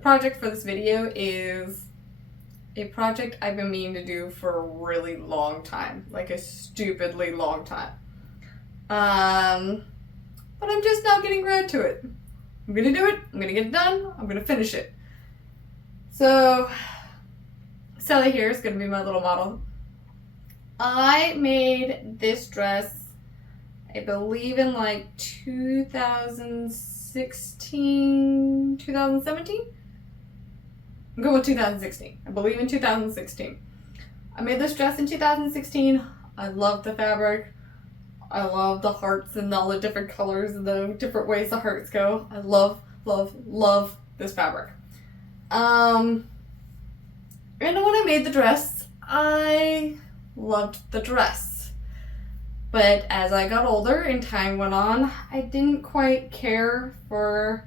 project for this video is a project I've been meaning to do for a really long time, like a stupidly long time. But I'm just now getting around to it. I'm gonna do it, I'm gonna get it done, I'm gonna finish it. So, Sally here is gonna be my little model. I made this dress, I believe in like 2016, 2017? I'm going with 2016. I believe in 2016. I made this dress in 2016. I love the fabric. I love the hearts and all the different colors and the different ways the hearts go. I love, love, love this fabric. And when I made the dress, I loved the dress. But as I got older and time went on, I didn't quite care for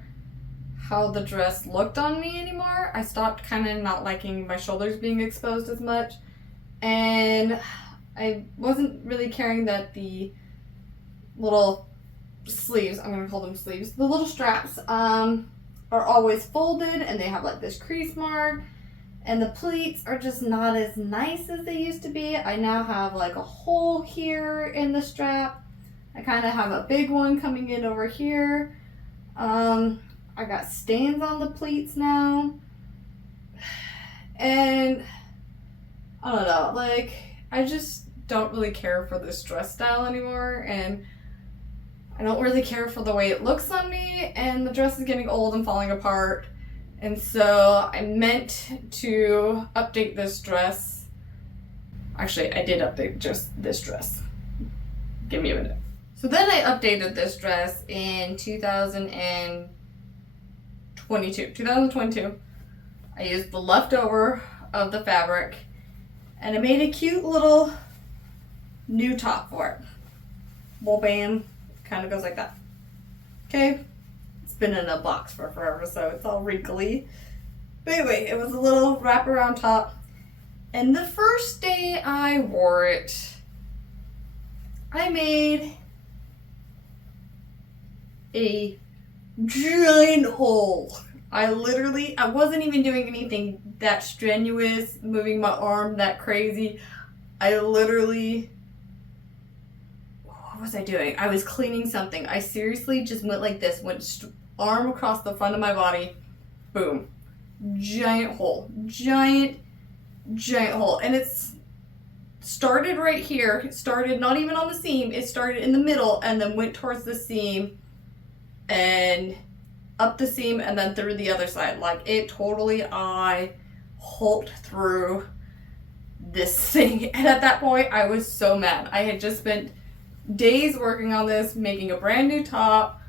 how the dress looked on me anymore. I stopped kind of not liking my shoulders being exposed as much, and I wasn't really caring that the little sleeves, I'm gonna call them sleeves, the little straps are always folded and they have like this crease mark, and the pleats are just not as nice as they used to be. I now have like a hole here in the strap. I kind of have a big one coming in over here. I got stains on the pleats now, and I don't know, like, I just don't really care for this dress style anymore, and I don't really care for the way it looks on me, and the dress is getting old and falling apart, and so I meant to update this dress. Actually, I did update just this dress. Give me a minute. So then I updated this dress in 2022. I used the leftover of the fabric and I made a cute little new top for it. Well, bam, kind of goes like that. Okay, it's been in a box for forever, so it's all wrinkly. But anyway, it was a little wraparound top, and the first day I wore it, I made a giant hole. I wasn't even doing anything that strenuous, moving my arm that crazy. What was I doing? I was cleaning something. I seriously just went like this, arm across the front of my body, boom. Giant hole. Giant hole. And it's started right here. It started not even on the seam. It started in the middle and then went towards the seam and up the seam and then through the other side. Like, it totally, I hulked through this thing. And at that point, I was so mad. I had just spent days working on this, making a brand new top.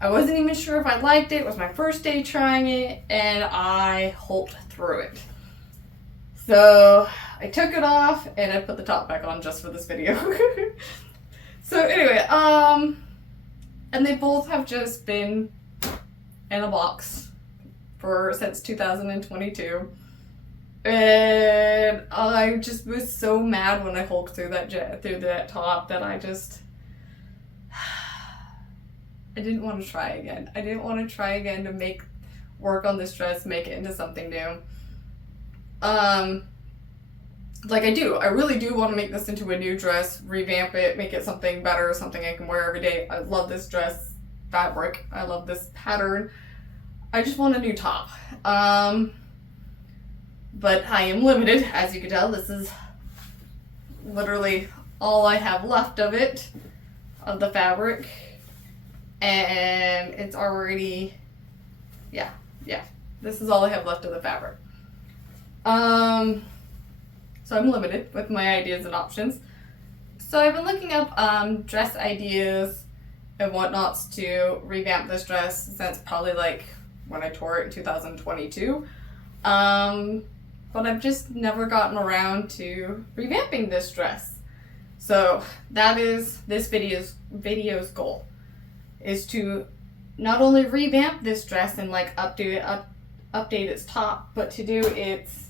I wasn't even sure if I liked it. It was my first day trying it, and I hulked through it. So I took it off and I put the top back on just for this video. So anyway, and they both have just been in a box since 2022, and I just was so mad when I hulked through that top that I didn't want to try again. I didn't want to try again to work on this dress, make it into something new. Like I really do want to make this into a new dress, revamp it, make it something better, something I can wear every day. I love this dress fabric. I love this pattern. I just want a new top. But I am limited, as you can tell. This is literally all I have left of it, of the fabric. And it's already, yeah, this is all I have left of the fabric. So I'm limited with my ideas and options. So I've been looking up dress ideas and whatnots to revamp this dress since probably like when I tore it in 2022. But I've just never gotten around to revamping this dress. So that is this video's goal, is to not only revamp this dress and like update its top, but to do its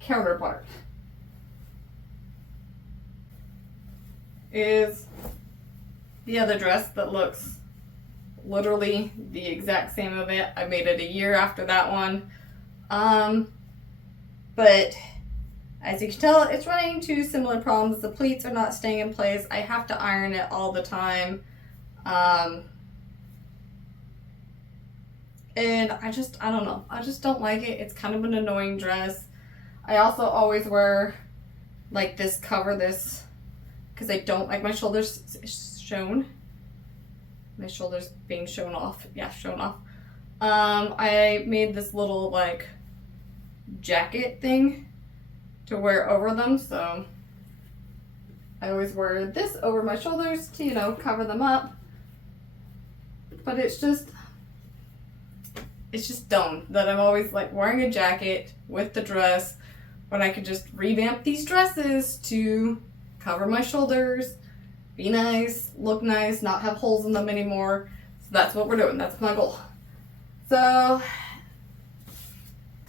counterpart. Is the other dress that looks literally the exact same event. I made it a year after that one. But as you can tell, it's running into similar problems. The pleats are not staying in place. I have to iron it all the time. And I don't know. I just don't like it. It's kind of an annoying dress. I also always wear like this because I don't like my shoulders shown. My shoulders being shown off. Yeah, shown off. I made this little like jacket thing to wear over them, so I always wear this over my shoulders to, you know, cover them up. But it's just dumb that I'm always like wearing a jacket with the dress when I could just revamp these dresses to cover my shoulders, be nice, look nice, not have holes in them anymore. So that's what we're doing. That's my goal. So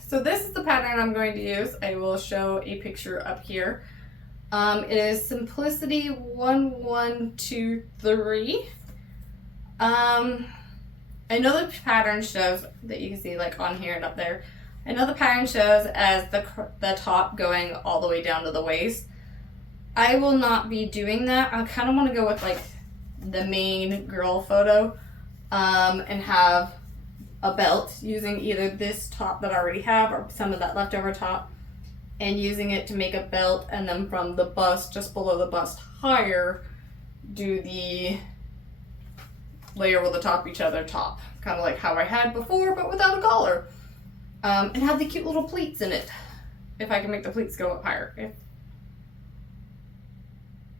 this is the pattern I'm going to use. I will show a picture up here. It is Simplicity 1123. I know the pattern shows that you can see like on here and up there. I know the pattern shows as the top going all the way down to the waist. I will not be doing that. I kind of want to go with like the main girl photo and have a belt using either this top that I already have or some of that leftover top and using it to make a belt, and then from the bust, just below the bust higher, do the layer over the top each other top. Kind of like how I had before, but without a collar. And have the cute little pleats in it. If I can make the pleats go up higher.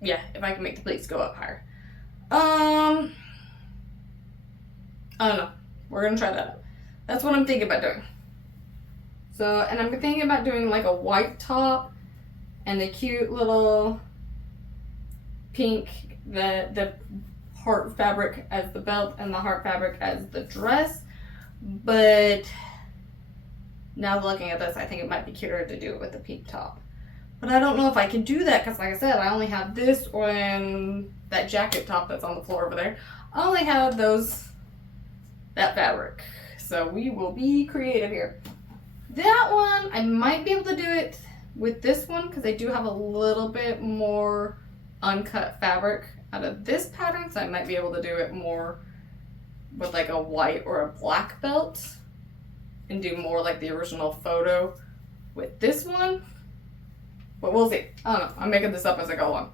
If I can make the pleats go up higher. I don't know. We're gonna try that out. That's what I'm thinking about doing. So, and I'm thinking about doing like a white top and the cute little pink, the heart fabric as the belt and the heart fabric as the dress. But now looking at this, I think it might be cuter to do it with the pink top. But I don't know if I can do that because, like I said, I only have this and that jacket top that's on the floor over there. I only have that fabric. So we will be creative here. That one, I might be able to do it with this one because I do have a little bit more uncut fabric out of this pattern, so I might be able to do it more with like a white or a black belt and do more like the original photo with this one. But we'll see. I don't know. I'm making this up as I go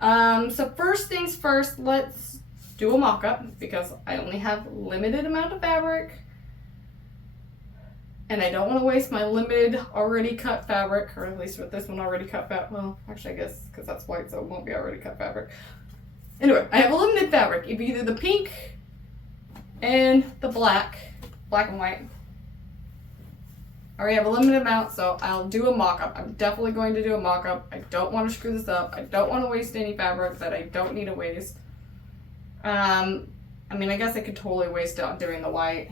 along. So first things first, let's do a mock-up because I only have limited amount of fabric and I don't want to waste my limited already cut fabric, or at least with this one already cut fabric. Well, actually I guess because that's white, so it won't be already cut fabric. Anyway, I have a limited fabric. It'd be either the pink and the black and white. I already have a limited amount, so I'll do a mock-up. I'm definitely going to do a mock-up. I don't want to screw this up. I don't want to waste any fabric that I don't need to waste. I mean, I guess I could totally waste it on doing the white,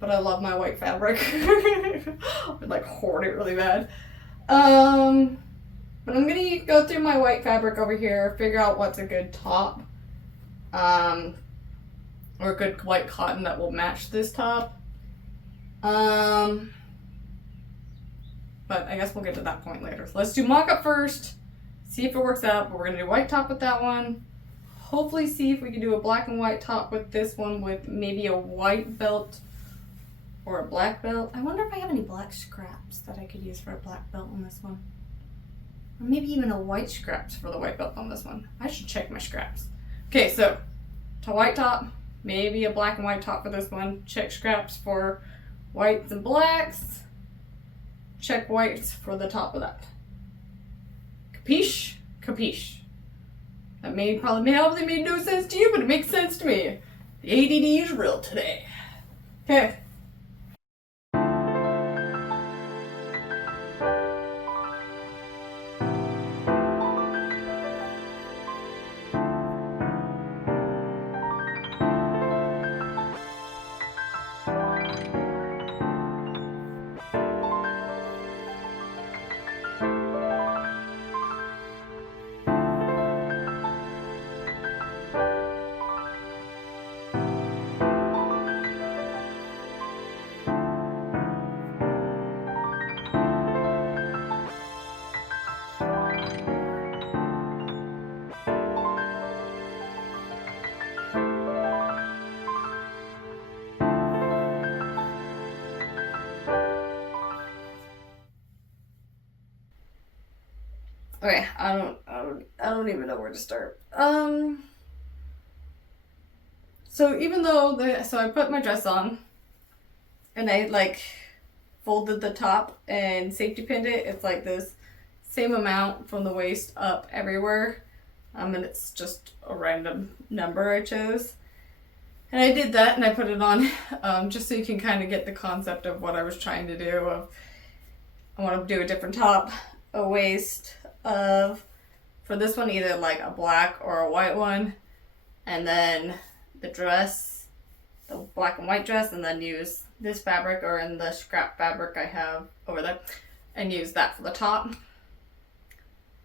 but I love my white fabric. I'd like hoard it really bad. But I'm gonna go through my white fabric over here, figure out what's a good top, or a good white cotton that will match this top. But I guess we'll get to that point later. So let's do mock-up first, see if it works out, but we're gonna do white top with that one. Hopefully see if we can do a black and white top with this one with maybe a white belt or a black belt. I wonder if I have any black scraps that I could use for a black belt on this one. Or maybe even a white scraps for the white belt on this one. I should check my scraps. Okay, so to white top, maybe a black and white top for this one. Check scraps for whites and blacks. Check whites for the top of that. Capiche? Capiche. That probably made no sense to you, but it makes sense to me. The ADD is real today. Okay. Okay, I don't even know where to start. So even though so I put my dress on, and I like folded the top and safety pinned it. It's like this same amount from the waist up everywhere. And it's just a random number I chose. And I did that and I put it on just so you can kind of get the concept of what I was trying to do. I want to do a different top, a waist of, for this one, either like a black or a white one. And then the dress, the black and white dress, and then use this fabric or in the scrap fabric I have over there and use that for the top.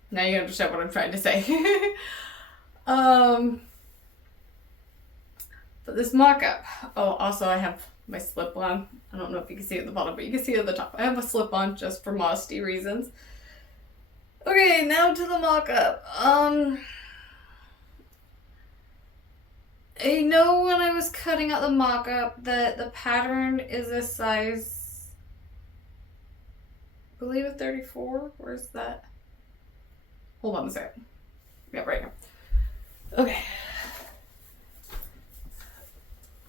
Now you understand what I'm trying to say. But this mock-up, oh, also I have my slip-on. I don't know if you can see it at the bottom, but you can see it at the top. I have a slip-on just for modesty reasons. Okay, now to the mock-up. I know when I was cutting out the mock-up that the pattern is a size, I believe a 34. Where's that? Hold on a second. Yeah, right here. Okay.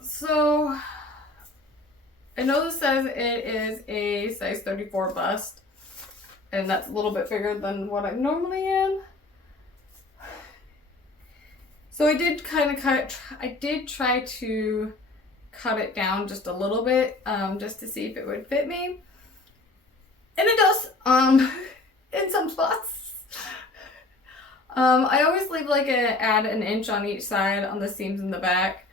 So, I know this says it is a size 34 bust, and that's a little bit bigger than what I normally am. So I did kind of try to cut it down just a little bit, just to see if it would fit me. And it does, in some spots. I always leave like add an inch on each side on the seams in the back,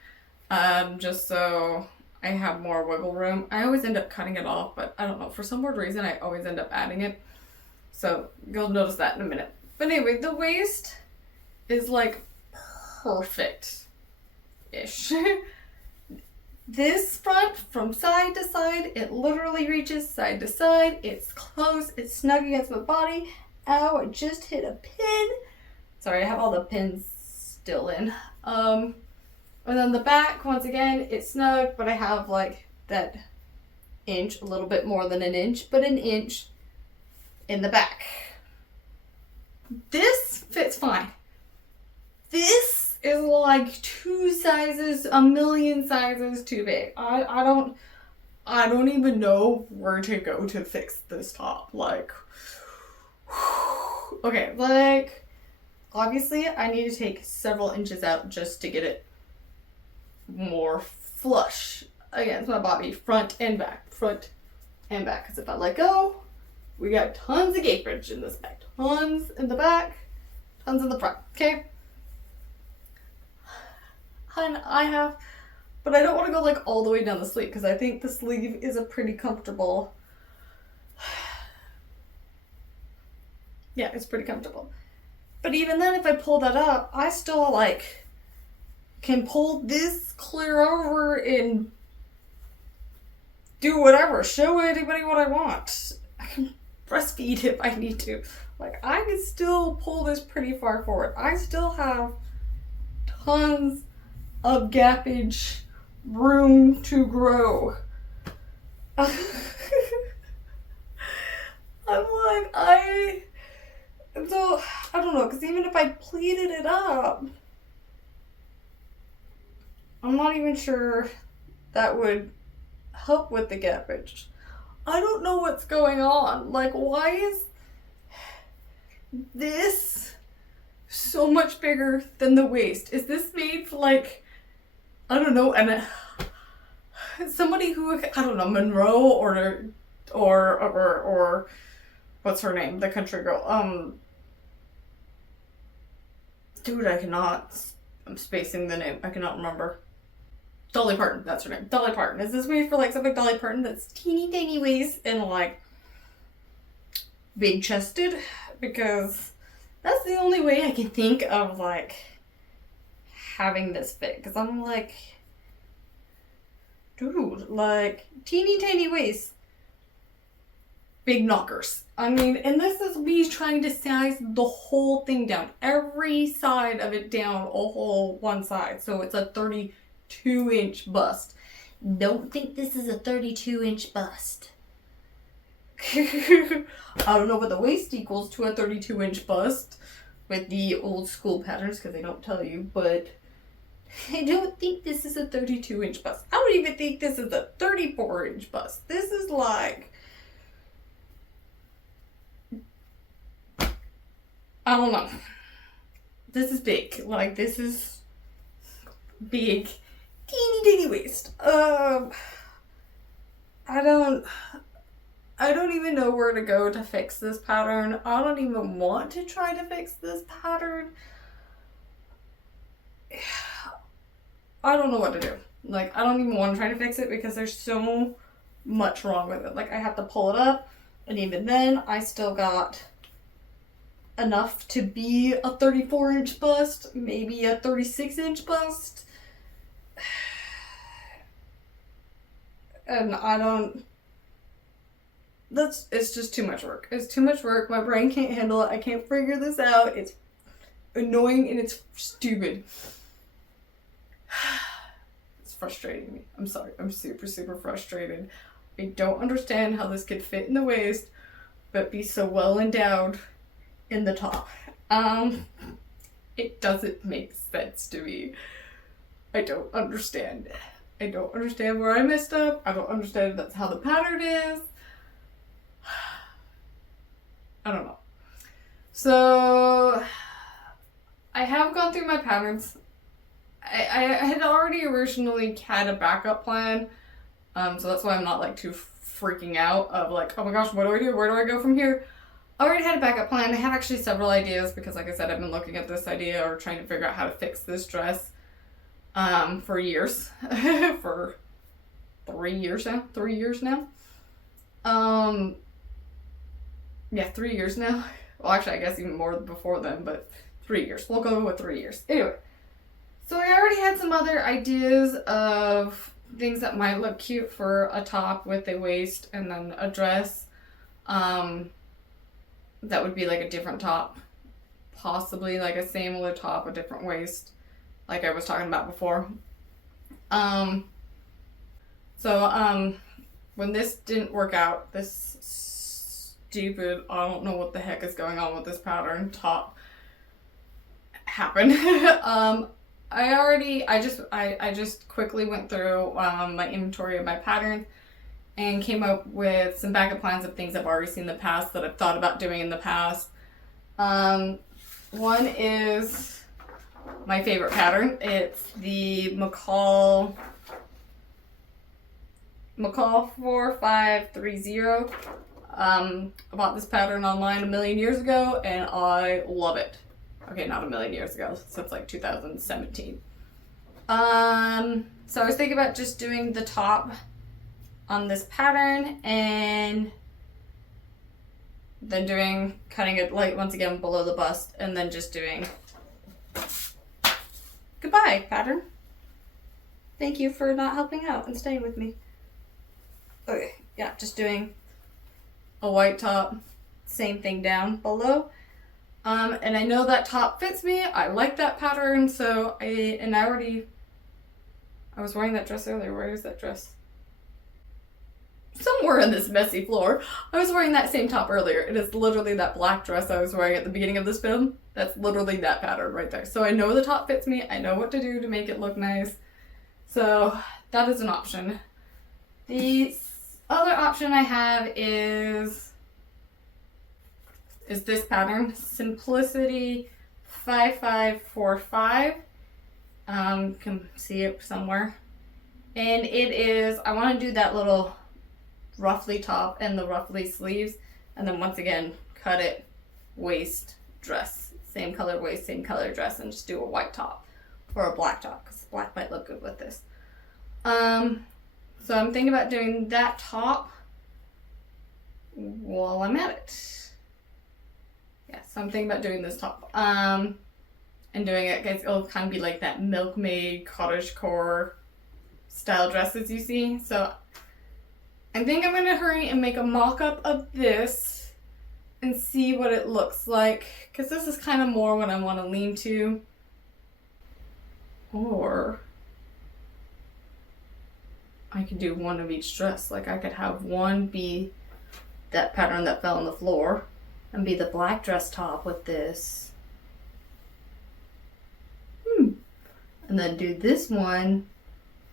just so I have more wiggle room. I always end up cutting it off, but I don't know, for some weird reason I always end up adding it. So you'll notice that in a minute. But anyway, the waist is like perfect-ish. This front, from side to side, it literally reaches side to side. It's close, it's snug against my body. Ow, I just hit a pin. Sorry, I have all the pins still in. And then the back, once again, it's snug, but I have like that inch, a little bit more than an inch, but an inch in the back. This fits fine. This is like 2 sizes, a million sizes too big. I don't even know where to go to fix this top. Like, okay, like, obviously I need to take several inches out just to get it more flush against my body, front and back, front and back. Because if I let go, we got tons of gapage in this back, tons in the back, tons in the front, okay? And but I don't want to go like all the way down the sleeve because I think the sleeve is a pretty comfortable, yeah, it's pretty comfortable. But even then, if I pull that up, I still like can pull this clear over and do whatever, show anybody what I want. I can breastfeed if I need to. Like, I can still pull this pretty far forward. I still have tons of gappage, room to grow. I'm like, I don't know, because even if I pleated it up, I'm not even sure that would help with the gappage. I don't know what's going on. Like, why is this so much bigger than the waist? Is this made for like, I don't know, and somebody who, I don't know, Monroe or what's her name, the country girl, dude, I'm spacing the name, I cannot remember. Dolly Parton, that's her name, Dolly Parton. Is this made for like something Dolly Parton that's teeny tiny waist and like big chested? Because that's the only way I can think of like having this fit, because I'm like, dude, like teeny tiny waist, big knockers. I mean, and this is me trying to size the whole thing down, every side of it down, a whole one side, so it's a 32-inch bust. Don't think this is a 32-inch bust. I don't know what the waist equals to a 32-inch bust with the old school patterns because they don't tell you, but I don't think this is a 32-inch bust. I don't even think this is a 34-inch bust. This is like, I don't know. This is big. Like, this is big. Teeny waist. I don't even know where to go to fix this pattern. I don't even want to try to fix this pattern. I don't know what to do. Like, I don't even want to try to fix it because there's so much wrong with it. Like, I have to pull it up, and even then, I still got enough to be a 34-inch bust, maybe a 36-inch bust. And it's just too much work. It's too much work. My brain can't handle it. I can't figure this out. It's annoying and it's stupid. It's frustrating me. I'm sorry. I'm super frustrated. I don't understand how this could fit in the waist, but be so well endowed in the top. It doesn't make sense to me. I don't understand. I don't understand where I messed up. I don't understand if that's how the pattern is. I don't know. So, I have gone through my patterns. I had already originally had a backup plan. So that's why I'm not like too freaking out of like, oh my gosh, what do I do? Where do I go from here? I already had a backup plan. I have actually several ideas because like I said, I've been looking at this idea or trying to figure out how to fix this dress for years. For 3 years now. 3 years now. Yeah, 3 years now. Well, actually, I guess even more before then, but 3 years. We'll go with 3 years. Anyway, so I already had some other ideas of things that might look cute for a top with a waist and then a dress. That would be like a different top. Possibly like a similar top, a different waist, like I was talking about before. When this didn't work out, this stupid, I don't know what the heck is going on with this pattern top happened. I just quickly went through my inventory of my patterns and came up with some backup plans of things I've already seen in the past that I've thought about doing in the past. One is my favorite pattern. It's the McCall 4530. I bought this pattern online a million years ago and I love it. Okay, not a million years ago, since like 2017. So I was thinking about just doing the top on this pattern and then cutting it like once again below the bust and then just doing goodbye pattern. Thank you for not helping out and staying with me. Okay, yeah, just doing a white top, same thing down below. And I know that top fits me. I like that pattern, so I was wearing that dress earlier. Where is that dress? Somewhere in this messy floor. I was wearing that same top earlier. It is literally that black dress I was wearing at the beginning of this film. That's literally that pattern right there. So I know the top fits me. I know what to do to make it look nice. So that is an option. The other option I have is this pattern, Simplicity 5545. Can see it somewhere. And it is, I want to do that little ruffly top and the ruffly sleeves, and then once again cut it waist dress, same color waist, same color dress, and just do a white top or a black top because black might look good with this. So I'm thinking about doing that top while I'm at it. Yeah, so I'm thinking about doing this top and doing it because it'll kind of be like that milkmaid cottagecore style dresses you see. So I think I'm gonna hurry and make a mock-up of this and see what it looks like, because this is kind of more what I want to lean to. Or I could do one of each dress. Like I could have one be that pattern that fell on the floor and be the black dress top with this. And then do this one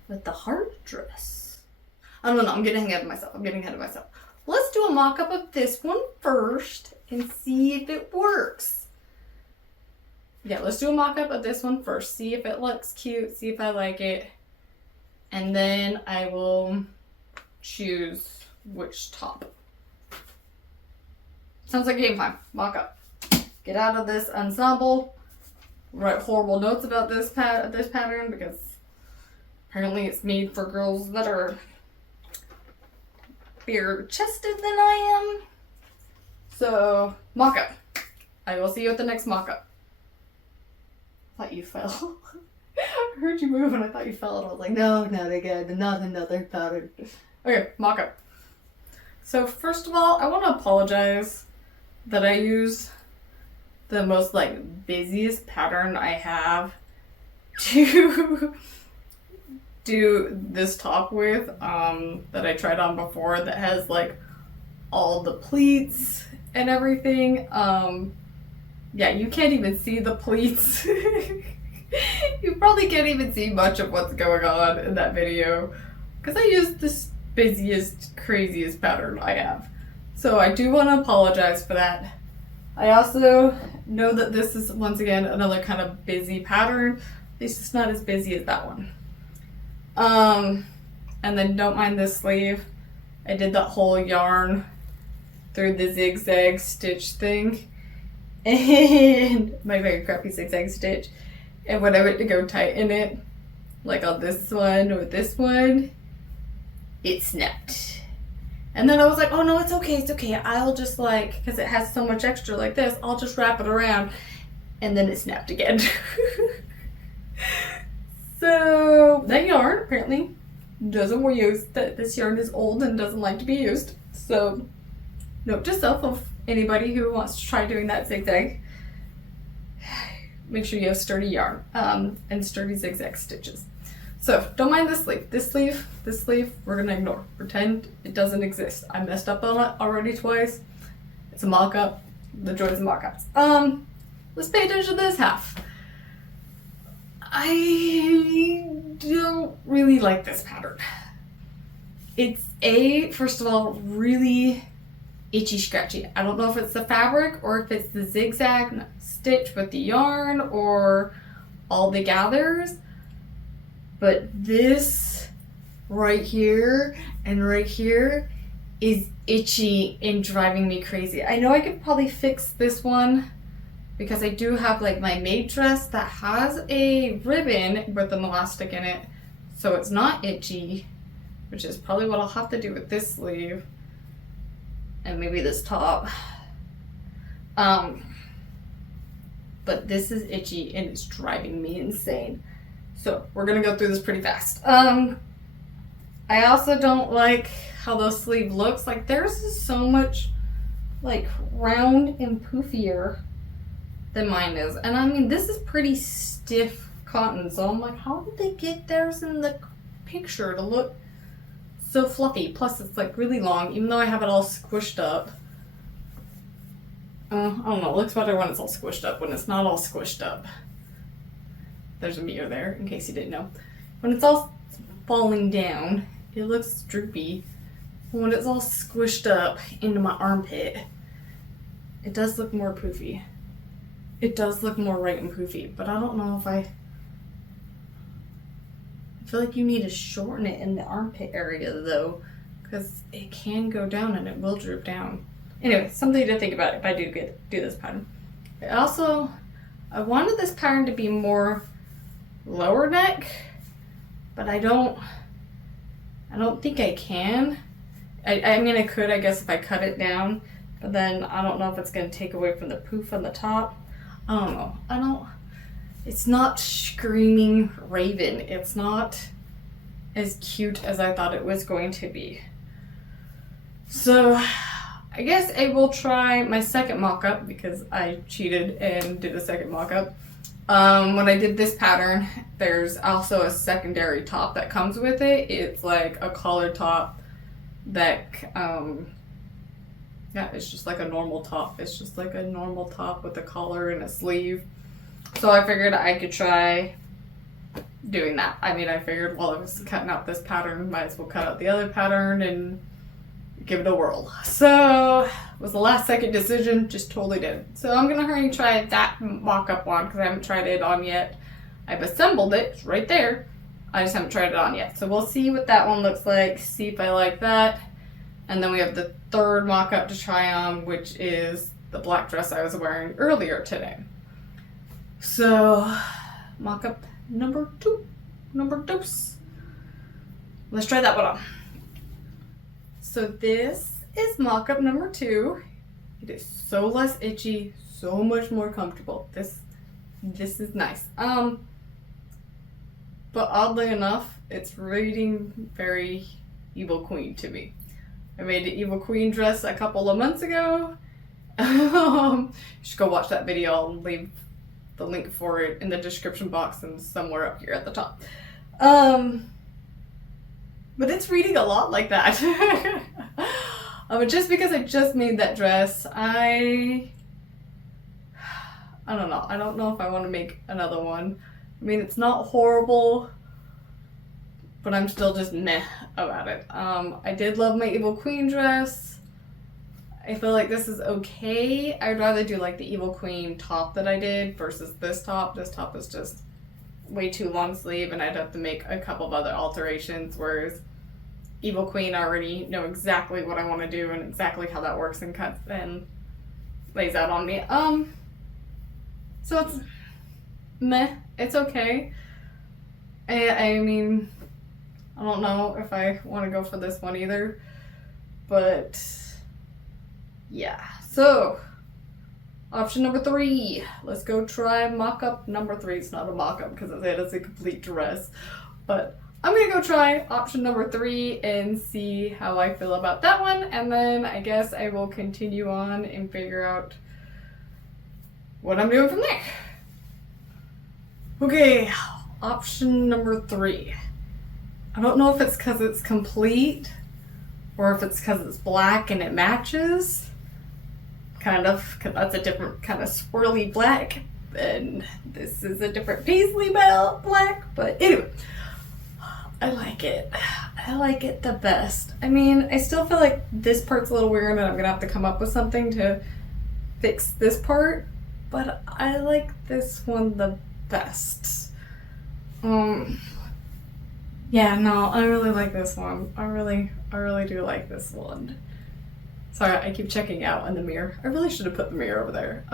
with the heart dress. I don't know, I'm getting ahead of myself. Let's do a mock-up of this one first and see if it works. Yeah, let's do a mock-up of this one first. See if it looks cute, see if I like it. And then I will choose which top. Sounds like game time. Mock-up. Get out of this ensemble. Write horrible notes about this pattern because apparently it's made for girls that are bigger chested than I am. So, mock-up. I will see you at the next mock-up. I thought you fell. I heard you move and I thought you fell and I was like, no, not again, not another pattern. Okay, mock-up. So first of all, I want to apologize that I use the most like busiest pattern I have to do this top with, that I tried on before, that has like all the pleats and everything. Yeah, you can't even see the pleats. You probably can't even see much of what's going on in that video because I used this busiest, craziest pattern I have. So I do want to apologize for that. I also know that this is, once again, another kind of busy pattern. At least it's not as busy as that one. And then don't mind this sleeve. I did that whole yarn through the zigzag stitch thing. And my very crappy zigzag stitch. And when I went to go tighten it, like on this one or this one, it snapped. And then I was like, oh no, it's okay. I'll just like, because it has so much extra like this, I'll just wrap it around. And then it snapped again. So that yarn apparently doesn't want use. This yarn is old and doesn't like to be used. So note to self of anybody who wants to try doing that zigzag. Make sure you have sturdy yarn and sturdy zigzag stitches. So don't mind this sleeve. This sleeve, we're gonna ignore. Pretend it doesn't exist. I messed up on it already twice. It's a mock-up. The joys of mock-ups. Let's pay attention to this half. I don't really like this pattern. It's first of all, really itchy scratchy. I don't know if it's the fabric or if it's the zigzag stitch with the yarn or all the gathers, but this right here and right here is itchy and driving me crazy. I know I could probably fix this one because I do have like my maid dress that has a ribbon with an elastic in it, so it's not itchy, which is probably what I'll have to do with this sleeve. And maybe this top. But this is itchy and it's driving me insane. So we're gonna go through this pretty fast. I also don't like how the sleeve looks. Like theirs is so much like round and poofier than mine is. And I mean, this is pretty stiff cotton. So I'm like, how did they get theirs in the picture to look so fluffy? Plus it's like really long, even though I have it all squished up. I don't know, it looks better when it's all squished up. When it's not all squished up, there's a mirror there in case you didn't know. When it's all falling down, it looks droopy. When it's all squished up into my armpit, it does look more poofy. It does look more right and poofy, but I don't know if I feel like you need to shorten it in the armpit area though, because it can go down and it will droop down. Anyway, something to think about if I do this pattern. I wanted this pattern to be more lower neck, but I don't think I can. I mean, I could, I guess, if I cut it down, but then I don't know if it's going to take away from the poof on the top. I don't know. It's not screaming Raven. It's not as cute as I thought it was going to be. So I guess I will try my second mock-up because I cheated and did a second mock-up. When I did this pattern, there's also a secondary top that comes with it. It's like a collar top that Yeah, it's just like a normal top. It's just like a normal top with a collar and a sleeve. So I figured I could try doing that. I mean, I figured while I was cutting out this pattern, might as well cut out the other pattern and give it a whirl. So it was a last second decision, just totally did it. So I'm gonna hurry and try that mock-up one because I haven't tried it on yet. I've assembled it, it's right there. I just haven't tried it on yet. So we'll see what that one looks like, see if I like that. And then we have the third mock-up to try on, which is the black dress I was wearing earlier today. So, mock-up number dos. Let's try that one on. So this is mock-up number 2. It is so less itchy, so much more comfortable. This is nice. But oddly enough, it's reading very Evil Queen to me. I made an Evil Queen dress a couple of months ago. You should go watch that video. I'll leave the link for it in the description box and somewhere up here at the top. But it's reading a lot like that. Just because I just made that dress, I don't know. I don't know if I want to make another one. I mean, it's not horrible, but I'm still just meh about it. I did love my Evil Queen dress. I feel like this is okay. I'd rather do like the Evil Queen top that I did versus this top. This top is just way too long sleeve and I'd have to make a couple of other alterations, whereas Evil Queen, I already know exactly what I want to do and exactly how that works and cuts and lays out on me. So it's meh. It's okay. I mean, I don't know if I want to go for this one either, but yeah. So option number 3. Let's go try mock-up number 3. It's not a mock-up because it's a complete dress, but I'm gonna go try option number 3 and see how I feel about that one, and then I guess I will continue on and figure out what I'm doing from there. Okay, option number 3. I don't know if it's because it's complete or if it's because it's black and it matches. Kind of, because that's a different kind of swirly black, and this is a different paisley black, but anyway. I like it. I like it the best. I mean, I still feel like this part's a little weird and I'm gonna have to come up with something to fix this part, but I like this one the best. Yeah, no, I really like this one. I really do like this one. Sorry, I keep checking out in the mirror. I really should have put the mirror over there.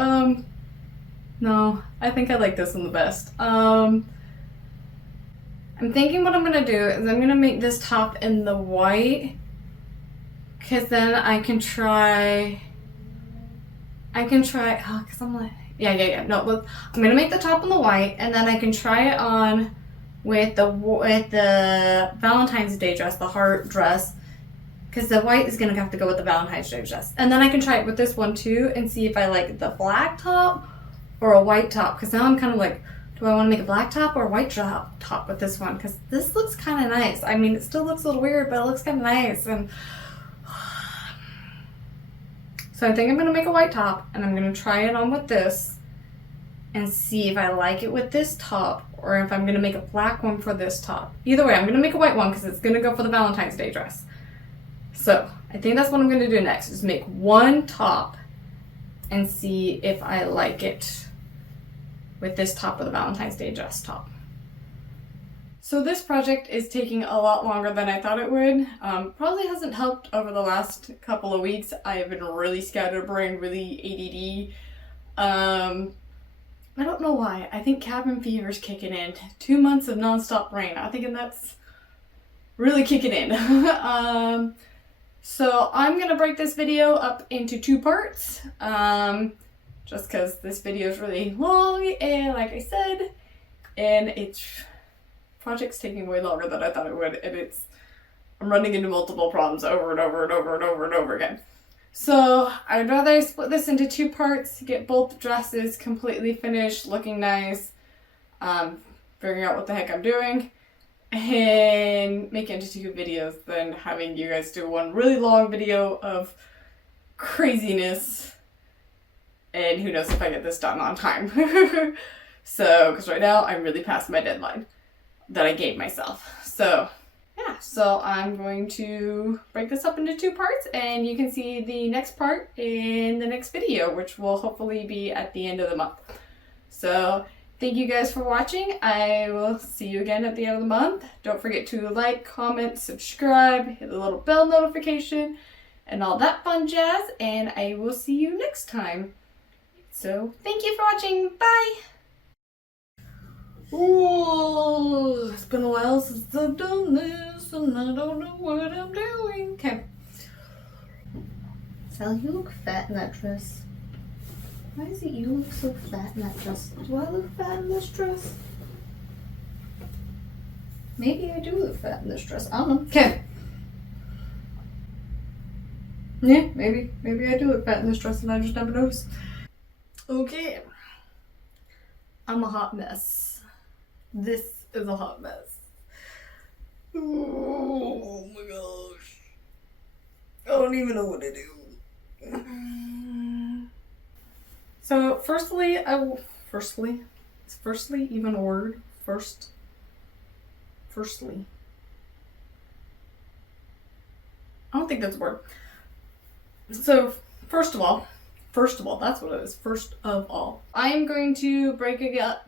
No, I think I like this one the best. I'm thinking what I'm gonna do is I'm gonna make this top in the white, cause then I can try, cause I'm like, yeah. No, I'm gonna make the top in the white, and then I can try it on with the Valentine's Day dress, the heart dress, cause the white is gonna have to go with the Valentine's Day dress. And then I can try it with this one too, and see if I like the black top or a white top, cause now I'm kind of like, do I want to make a black top or a white top with this one? Because this looks kind of nice. I mean, it still looks a little weird, but it looks kind of nice. And so I think I'm going to make a white top, and I'm going to try it on with this and see if I like it with this top or if I'm going to make a black one for this top. Either way, I'm going to make a white one because it's going to go for the Valentine's Day dress. So I think that's what I'm going to do next, is make one top and see if I like it with this top or the Valentine's Day dress top. So this project is taking a lot longer than I thought it would. Probably hasn't helped over the last couple of weeks. I have been really scatterbrained, really ADD. I don't know why. I think cabin fever is kicking in. 2 months of nonstop rain. I'm thinking that's really kicking in. So I'm gonna break this video up into 2 parts. Just because this video is really long, and like I said, and project's taking way longer than I thought it would, and I'm running into multiple problems over and over again. So I'd rather split this into 2 parts, get both dresses completely finished, looking nice, figuring out what the heck I'm doing, and make it into 2 videos than having you guys do one really long video of craziness. And who knows if I get this done on time. So, because right now I'm really past my deadline that I gave myself. So, yeah. So I'm going to break this up into 2 parts, and you can see the next part in the next video, which will hopefully be at the end of the month. So, thank you guys for watching. I will see you again at the end of the month. Don't forget to like, comment, subscribe, hit the little bell notification, and all that fun jazz. And I will see you next time. So, thank you for watching. Bye! Ooh, it's been a while since I've done this, and I don't know what I'm doing. Okay. Sally, you look fat in that dress. Why is it you look so fat in that dress? Do I look fat in this dress? Maybe I do look fat in this dress. I don't know. Okay. Yeah, maybe I do look fat in this dress and I just never noticed. Okay. I'm a hot mess. This is a hot mess. Oh my gosh. I don't even know what to do. So, firstly, is firstly even a word? Firstly. I don't think that's a word. So, first of all, that's what it is. First of all, I am going to break it up.